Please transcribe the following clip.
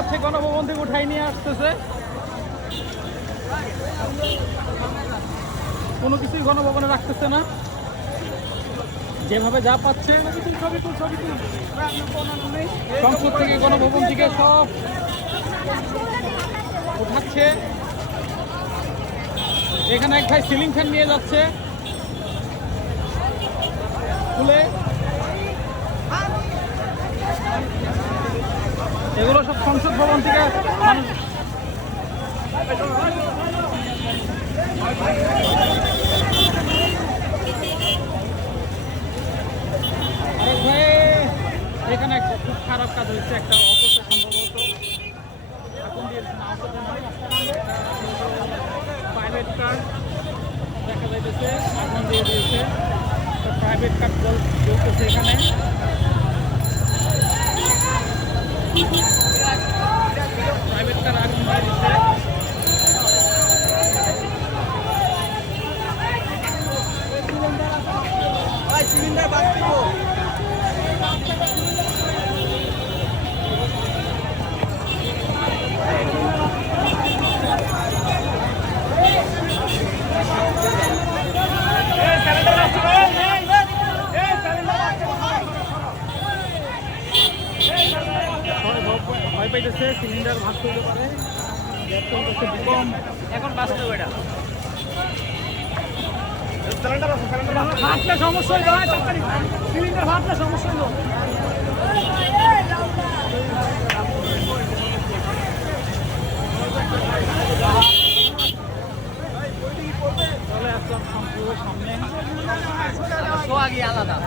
পাচ্ছে গণভবন থেকে উঠাই নিয়ে আসতেছে। কোনো কিছুই গণভবনে রাখতেছে না, যেভাবে যা পাচ্ছে সংসদ থেকে গণভবন থেকে সব উঠাচ্ছে। এখানে এক ভাই সিলিং ফ্যান নিয়ে যাচ্ছে খুলে। এগুলো সব সংসদ ভবন থেকে মানুষ এখানে খুব খারাপ কাজ হয়েছে, একটা অটোতে সম্ভবত আগুন দিয়েছে না, প্রাইভেট কার দেখা যাইতেছে আগুন দিয়ে দিয়েছে, প্রাইভেট কার জ্বলতেছে এখানে। প্রাইভেট কার আগুন দিয়ে দিচ্ছে। সিলিন্ডার বাঁচতে ভয় পাইতেছে সিলিন্ডার ভাসতে হতে পারে, এখন বাঁচতে হবে। এটা ভাবলে সমস্যা হইল, সিলিন্ডার ভাবলে সমস্যা হইল। চলে আসলাম সামনে আলাদা।